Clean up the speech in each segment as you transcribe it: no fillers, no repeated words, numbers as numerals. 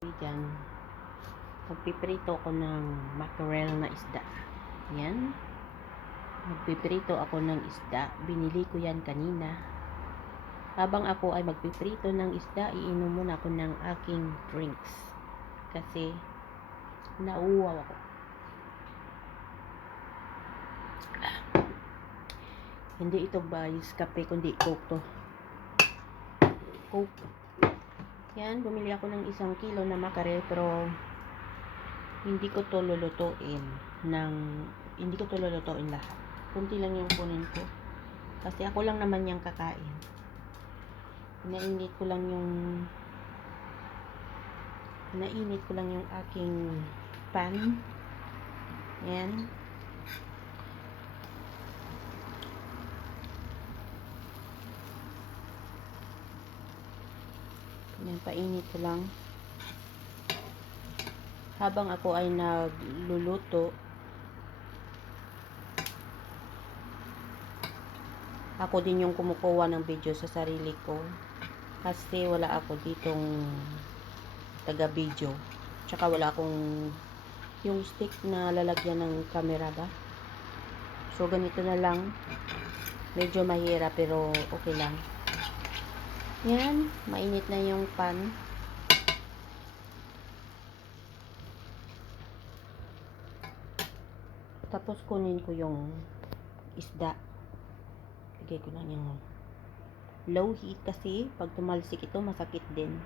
Diyan, magpiprito ako ng mackerel na isda. Yan. Magpiprito ako ng isda. Binili ko yan kanina. Habang ako ay magpiprito ng isda, iinom muna ako ng aking drinks. Kasi, nauuwaw ako. Hindi ito guys, kape, kundi Coke to. Coke. Yan, bumili ako ng 1 kilo na mackerel, pero hindi ko to lulutuin lahat. Kunti lang yung kunin ko. Kasi ako lang naman yung kakain. Nainit ko lang yung aking pan. Yan. Yan, painit ko lang. Habang ako ay nagluluto, ako din yung kumukuha ng video sa sarili ko. Kasi wala ako ditong taga-video. Tsaka wala akong yung stick na lalagyan ng camera ba. So, ganito na lang. Medyo mahirap pero okay lang. Yan, mainit na yung pan. Tapos kunin ko yung isda. Lagay ko lang yung low heat kasi pag tumalsik ito masakit din.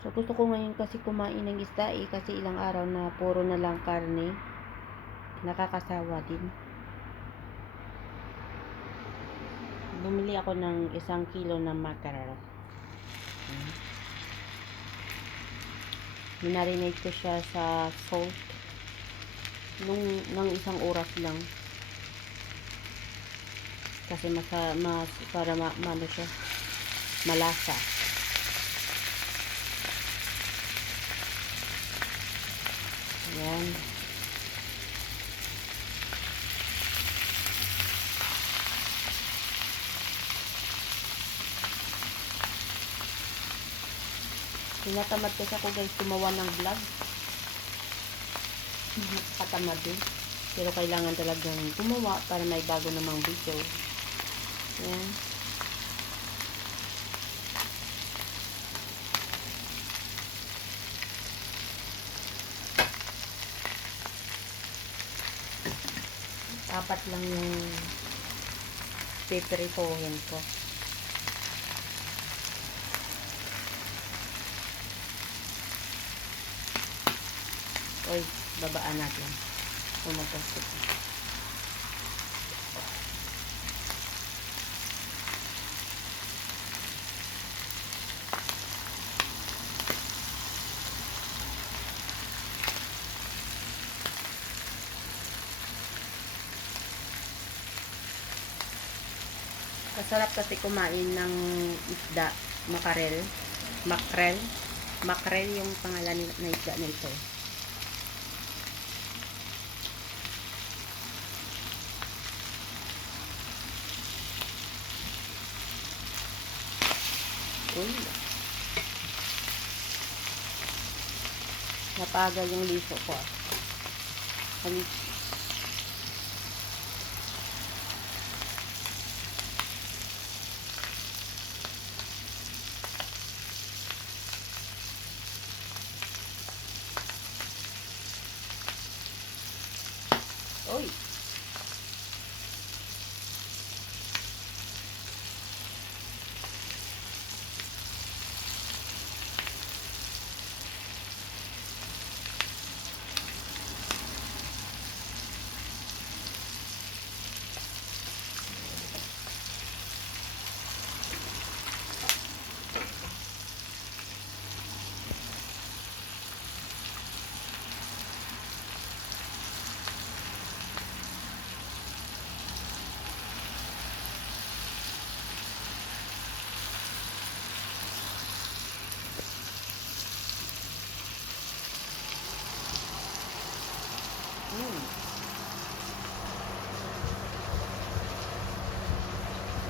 So gusto ko ngayon kasi kumain ng isda kasi ilang araw na puro na lang karne. Nakakasawa din. Bumili ako ng 1 kilo na mackerel. Minarinate ko siya sa salt ng 1 oras lang. Kasi para maano siya, malasa. Ayan. Tinatamad kasi ako guys gumawa ng vlog. Katamad din. Pero kailangan talagang gumawa para may bago namang video. Ayan. Apat lang yung pipritohin ko. Oy, babaan natin. Pumapasok. Masarap kasi kumain ng isda, mackerel. Mackerel yung pangalan na isda na ito. Uy. Napagal yung liso ko. Uy.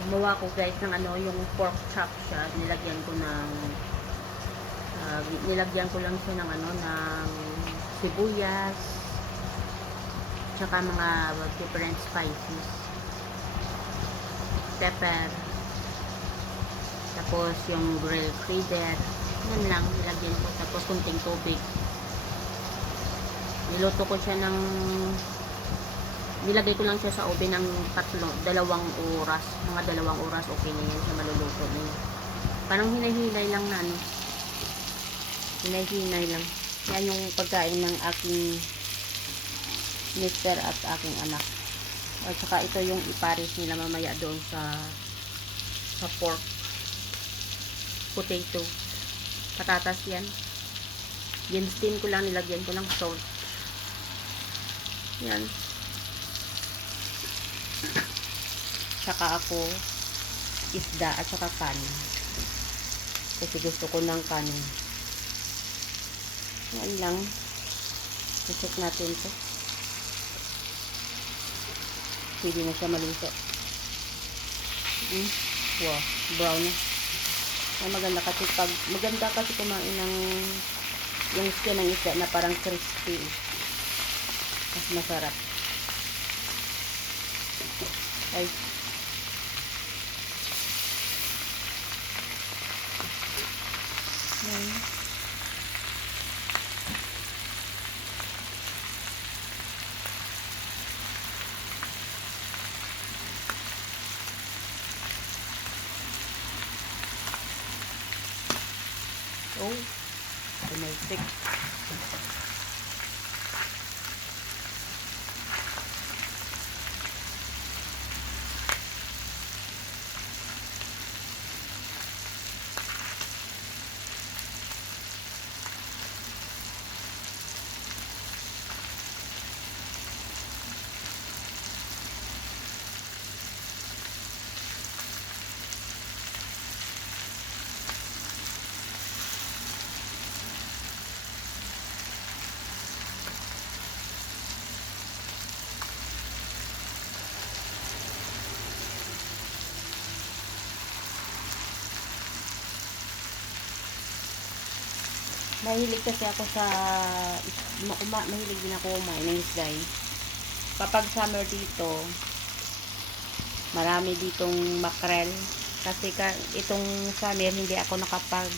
Gumawa ko guys ng yung pork chop siya. Nilagyan ko ng nilagyan ko lang siya ng ano, ng sibuyas, tsaka mga different spices, pepper, tapos yung grill crader, yan lang nilagyan ko, tapos kunting tubig. Niluto ko siya ng, nilagay ko lang siya sa oven ng 2 oras, mga 2 oras, okay na yan siya, maluluto na yan. Parang hinay-hinay lang na ano, hinay-hinay lang. Yan yung pagkain ng aking mister at aking anak. At saka ito yung ipares nila mamaya doon sa pork, potato, patatas yan. Steam ko lang, nilagyan ko ng salt. Yan. Saka ako isda at saka kanin. Kasi gusto ko ng kanin. Yan lang. I-check natin ito. Pwede na siya maluto. Wow, brown na. Ay, maganda kasi kumain ng yung skin ng isda na parang crispy. Mas masarap. Ay. Ayan. Oh, tumalsik. Mahilig kasi ako sa mahilig din ako kumain ng isda. Kapag summer dito, marami ditong makrel. Kasi itong summer hindi ako nakapag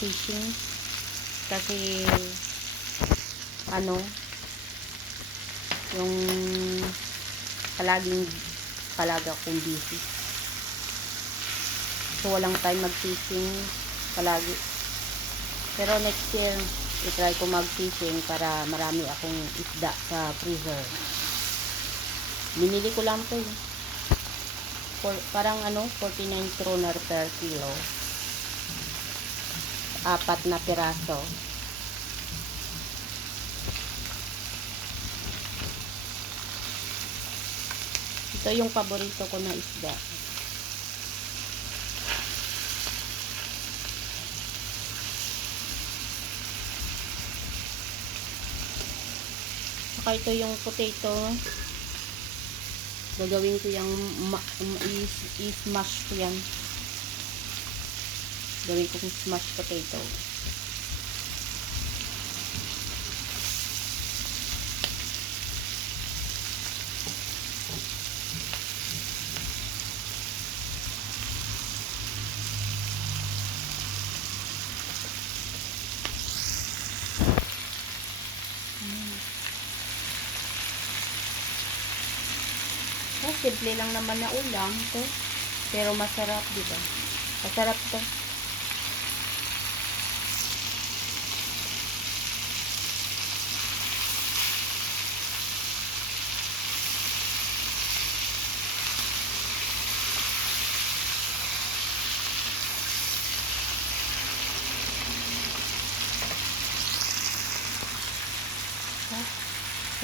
fishing kasi ano, yung palaga kong busy. So walang time mag fishing palagi. Pero next year, i-try ko mag-fishing para marami akong isda sa freezer. Binili ko lang to eh. Parang ano, 49 kroner per kilo. 4 na piraso. Ito yung paborito ko na isda. Saka ito yung potato. Gagawin ko yung i-smash ko yan. Gawin ko yung smash potato. Simple lang naman na ulam to, pero masarap, di ba? Masarap to.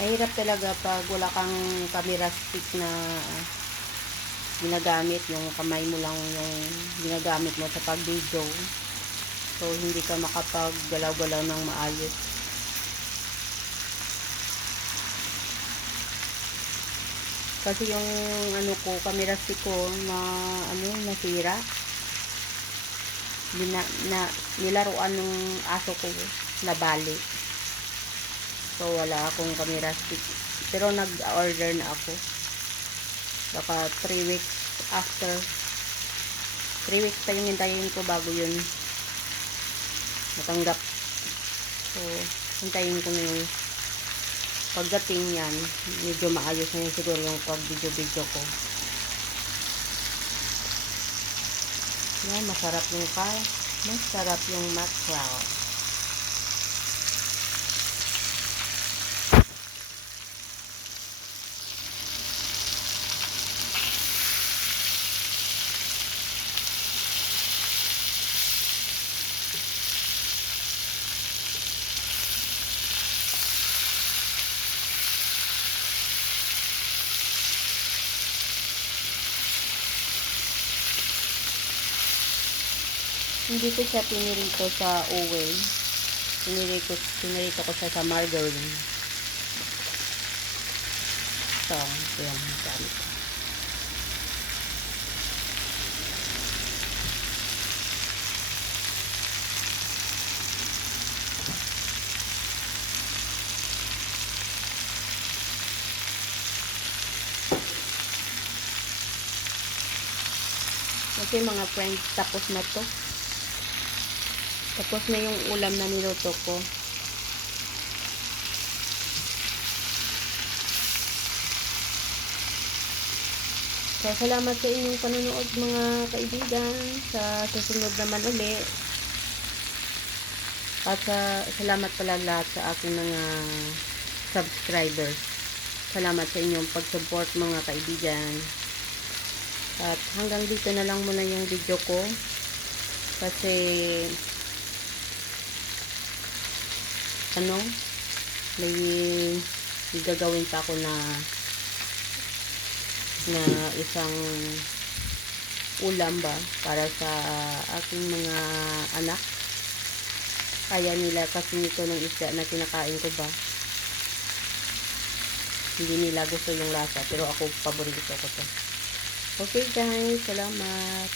Mahirap talaga pag wala kang camera stick na ginagamit, yung kamay mo lang yung ginagamit mo sa pag-video. So, hindi ka makapag-galaw-galaw ng maayos. Kasi yung ano ko, camera stick ko na nasira. nilaruan ng aso ko na bali. So, wala akong camera stick. Pero nag-order na ako. Baka 3 weeks after. 3 weeks pa yung hintayin ko bago yun matanggap. So, hintayin ko na yung pagdating yan. Medyo maayos na yun siguro yung pag-video ko. Yan, masarap yung mackerel. Hindi ko siya pinirito sa oil. Pinirito ko siya sa margarine. So, yan. Dami ko. Okay mga friends, tapos na to. Tapos na yung ulam na niluto ko. So, salamat sa inyong panonood mga kaibigan. Sa susunod naman uli. At salamat pala lahat sa aking mga subscribers. Salamat sa inyong pag-support mga kaibigan. At hanggang dito na lang muna yung video ko. Kasi may gagawin pa ako na isang ulam ba para sa aking mga anak. Kaya nila kasi nito ng isda na kinakain ko ba. Hindi nila gusto yung lasa pero ako paborito ko to. Okay guys, salamat.